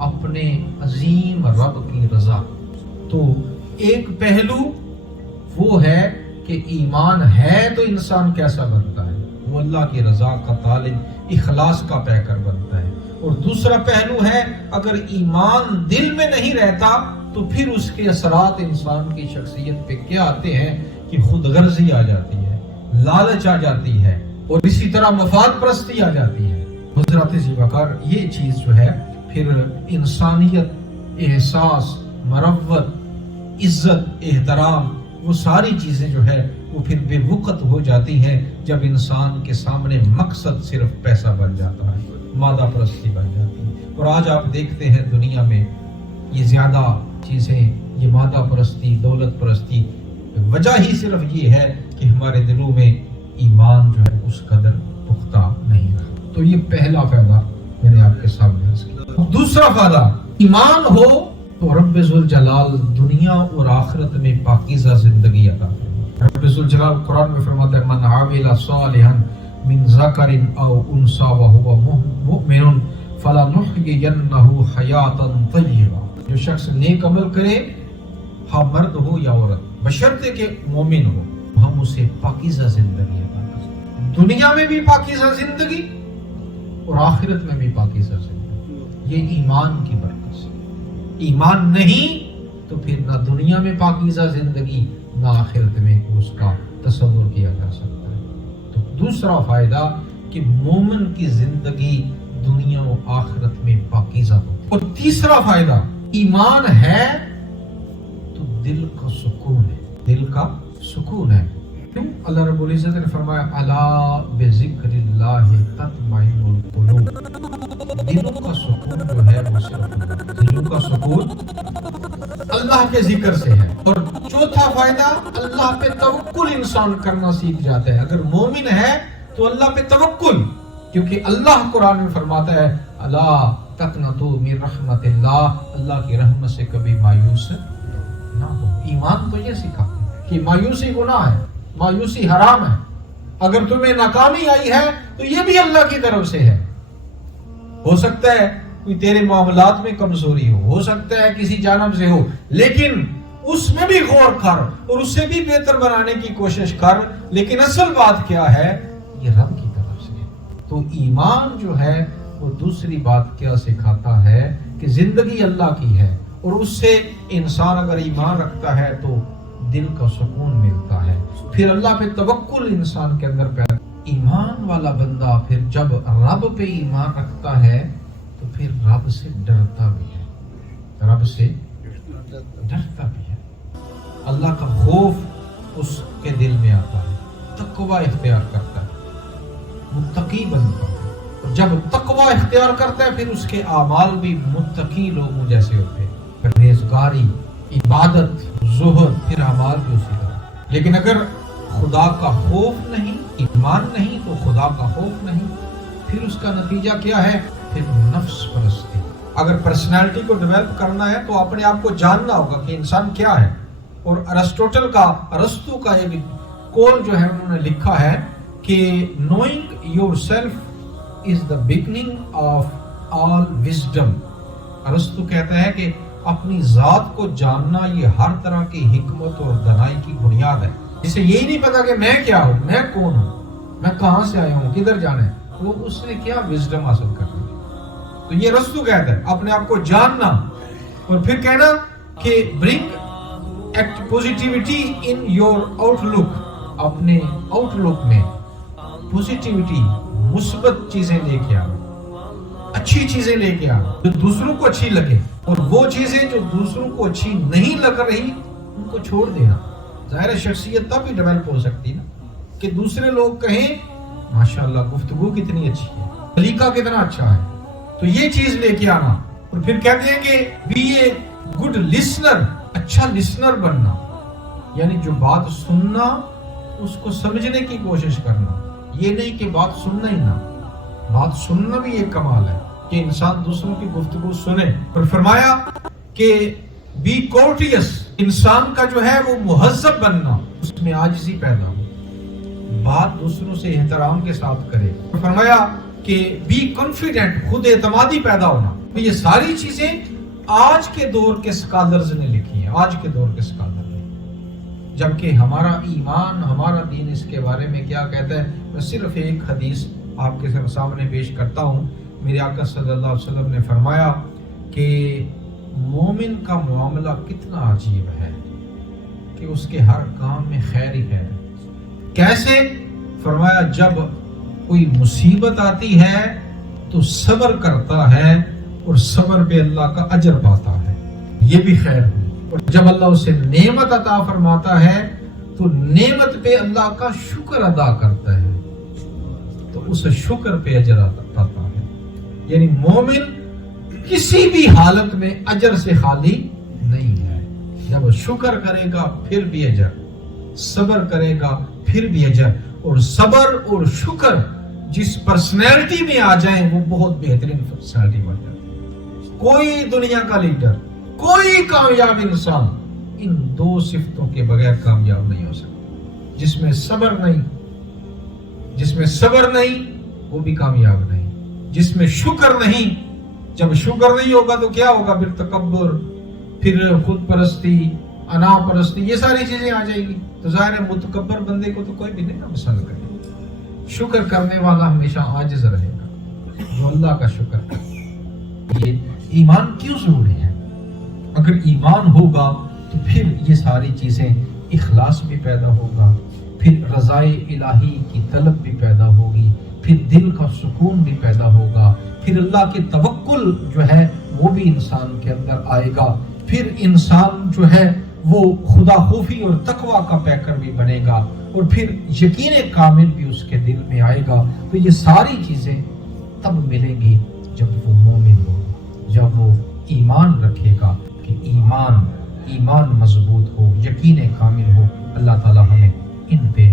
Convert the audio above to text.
اپنے عظیم رب کی رضا. تو ایک پہلو وہ ہے کہ ایمان ہے تو انسان کیسا بنتا ہے، وہ اللہ کی رضا کا طالب، اخلاص کا پیکر بنتا ہے. اور دوسرا پہلو ہے اگر ایمان دل میں نہیں رہتا تو پھر اس کے اثرات انسان کی شخصیت پہ کیا آتے ہیں کہ خود غرضی آ جاتی ہے، لالچ آ جاتی ہے، اور اسی طرح مفاد پرستی آ جاتی ہے. حضرت ذیبکر یہ چیز جو ہے پھر انسانیت، احساس، مروت، عزت، احترام، وہ ساری چیزیں جو ہے وہ پھر بے وقت ہو جاتی ہیں جب انسان کے سامنے مقصد صرف پیسہ بن جاتا ہے، مادہ پرستی بن جاتی ہے. اور آج آپ دیکھتے ہیں دنیا میں یہ زیادہ چیزیں، یہ مادہ پرستی، دولت پرستی، وجہ ہی صرف یہ ہے کہ ہمارے دلوں میں ایمان جو ہے اس قدر پختہ نہیں ہے. تو یہ پہلا فائدہ میں نے آپ کے سامنے عرض کیا. دوسرا فائدہ، ایمان ہو تو رب ذوالجلال دنیا اور آخرت میں پاکیزہ زندگی عطا کرے. رب ذوالجلال قرآن میں فرماتا ہے من عامل صالحا من ذکر او انثی وهو مؤمن فلنحیینہ حیاتا طیبہ. جو شخص نیک عمل کرے، ہاں مرد ہو یا عورت، بشرطے کہ مومن ہو، ہم اسے پاکیزہ زندگی عطا کریں. دنیا میں بھی پاکیزہ زندگی اور آخرت میں بھی پاکیزہ زندگی. یہ ایمان کی برکت سے. ایمان نہیں تو پھر نہ دنیا میں پاکیزہ زندگی نہ آخرت میں اس کا تصور کیا جا سکتا ہے. تو دوسرا فائدہ کہ مومن کی زندگی دنیا و آخرت میں پاکیزہ ہو. اور تیسرا فائدہ، ایمان ہے تو دل کا سکون ہے. دل کا سکون ہے. کیوں؟ اللہ رب العزت نے فرمایا الا بذکر اللہ تطمئن القلوب. دلوں کا سکون جو ہے وہ صرف دلوں کا سکون اللہ کے ذکر سے ہے. اور چوتھا فائدہ، اللہ پہ توکل انسان کرنا سیکھ جاتا ہے. اگر مومن ہے تو اللہ پہ توکل، کیونکہ اللہ قرآن میں فرماتا ہے الا تقنطوا من رحمت اللہ، اللہ کی رحمت سے کبھی مایوس نہ ہو. ایمان تو یہ سکھاتا ہے کہ مایوسی گناہ ہے، مایوسی حرام ہے. اگر تمہیں ناکامی آئی ہے تو یہ بھی اللہ کی طرف سے ہے. ہو سکتا ہے کوئی تیرے معاملات میں کمزوری ہو سکتا ہے کسی جانب سے ہو، لیکن اس میں بھی غور کر اور اس سے بھی بہتر بنانے کی کوشش کر. لیکن اصل بات کیا ہے؟ یہ رب کی طرف سے ہے. تو ایمان جو ہے وہ دوسری بات کیا سکھاتا ہے کہ زندگی اللہ کی ہے، اور اس سے انسان اگر ایمان رکھتا ہے تو دل کا سکون ملتا ہے. پھر اللہ پہ توکل انسان کے اندر پیدا. ایمان والا بندہ پھر جب رب پہ ایمان رکھتا ہے تو پھر رب سے ڈرتا بھی ہے، رب سے ڈرتا بھی ہے. اللہ کا خوف اس کے دل میں آتا ہے، تقوی اختیار کرتا ہے، متقی بنتا ہے. اور جب تقوی اختیار کرتا ہے پھر اس کے اعمال بھی متقی لوگوں جیسے ہوتے ہیں، پرہیزگاری، عبادت، زہد، پھر اعمال بھی اسی طرح. لیکن اگر خدا کا خوف نہیں، ایمان نہیں تو خدا کا خوف نہیں، پھر اس کا نتیجہ کیا ہے؟ پھر نفس پرستی. اگر پرسنالٹی کو ڈیولپ کرنا ہے تو اپنے آپ کو جاننا ہوگا کہ انسان کیا ہے. اور ارسطو کا یہ قول جو ہے انہوں نے لکھا ہے کہ knowing yourself is the beginning of all wisdom. ارسطو کہتا ہے کہ اپنی ذات کو جاننا یہ ہر طرح کی حکمت اور دانائی کی بنیاد ہے. جسے یہی نہیں پتا کہ میں کیا ہوں، میں کون ہوں، میں کہاں سے آیا ہوں، کدھر جانا ہے، وہ اس نے کیا وزڈم حاصل کرنی. تو یہ ارسطو کہتا ہے اپنے آپ کو جاننا اور پھر کہنا کہ برنگ پوزیٹیوٹی ان یور آؤٹ لک. اپنے آؤٹ لک میں پوزیٹیوٹی، مثبت چیزیں لے کے آنا، اچھی چیزیں لے کے آنا جو دوسروں کو اچھی لگے، اور وہ چیزیں جو دوسروں کو اچھی نہیں لگ رہی ان کو چھوڑ دینا. ظاہر شخصیت تب بھی ڈیولپ ہو سکتی نا کہ دوسرے لوگ کہیں ماشاءاللہ گفتگو کتنی اچھی ہے، سلیقہ کتنا اچھا ہے. تو یہ چیز لے کے آنا. اور پھر کہتے ہیں کہ بی اے گڈ لسنر، اچھا لسنر بننا، یعنی جو بات سننا اس کو سمجھنے کی کوشش کرنا. یہ نہیں کہ بات سننا ہی نہ، بات سننا بھی ایک کمال ہے کہ انسان دوسروں کی گفتگو سنے. اور فرمایا کہ بی کورٹیس، انسان کا جو ہے وہ مہذب بننا، اس میں عاجزی پیدا ہو، بات دوسروں سے احترام کے ساتھ کرے. اور فرمایا کہ بی کانفیڈنٹ، خود اعتمادی پیدا ہونا. یہ ساری چیزیں آج کے دور کے اسکالرز نے لکھی ہیں، آج کے دور کے اسکالر نے، جبکہ ہمارا ایمان، ہمارا دین اس کے بارے میں کیا کہتا ہے؟ میں صرف ایک حدیث آپ کے سامنے پیش کرتا ہوں۔ میرے آقا صلی اللہ علیہ وسلم نے فرمایا کہ مومن کا معاملہ کتنا عجیب ہے کہ اس کے ہر کام میں خیر ہی خیر ہے۔ کیسے؟ فرمایا جب کوئی مصیبت آتی ہے تو صبر کرتا ہے اور صبر پہ اللہ کا اجر پاتا ہے، یہ بھی خیر ہوئی۔ اور جب اللہ اسے نعمت عطا فرماتا ہے تو نعمت پہ اللہ کا شکر ادا کرتا ہے تو اس شکر پہ اجر پاتا ہے۔ یعنی مومن کسی بھی حالت میں اجر سے خالی نہیں ہے۔ جب شکر کرے گا پھر بھی اجر، صبر کرے گا پھر بھی اجر، اور صبر اور شکر جس پرسنالٹی میں آ جائیں وہ بہت بہترین پرسنالٹی بن جائے۔ کوئی دنیا کا لیڈر، کوئی کامیاب انسان ان دو صفتوں کے بغیر کامیاب نہیں ہو سکتا۔ جس میں صبر نہیں وہ بھی کامیاب نہیں، جس میں شکر نہیں، جب شکر نہیں ہوگا تو کیا ہوگا؟ پھر تکبر، پھر خود پرستی، انا پرستی، یہ ساری چیزیں آ جائیں گی۔ تو ظاہر ہے متکبر بندے کو تو کوئی بھی نہیں پسند کرے۔ شکر کرنے والا ہمیشہ عاجز رہے گا، جو اللہ کا شکر کرے۔ یہ ایمان کیوں ضروری ہے؟ اگر ایمان ہوگا تو پھر یہ ساری چیزیں، اخلاص بھی پیدا ہوگا، پھر رضائے الہی کی طلب بھی پیدا ہوگی، پھر دل کا سکون بھی پیدا ہوگا، پھر اللہ کی توکل جو ہے وہ بھی انسان کے اندر آئے گا، پھر انسان جو ہے وہ خدا خوفی اور تقوی کا پیکر بھی بنے گا، اور پھر یقین کامل بھی اس کے دل میں آئے گا۔ تو یہ ساری چیزیں تب ملیں گی جب وہ مومن ہوگا، جب وہ ایمان رکھے گا کہ ایمان مضبوط ہو، یقین کامل ہو۔ اللہ تعالی ہمیں ان پہ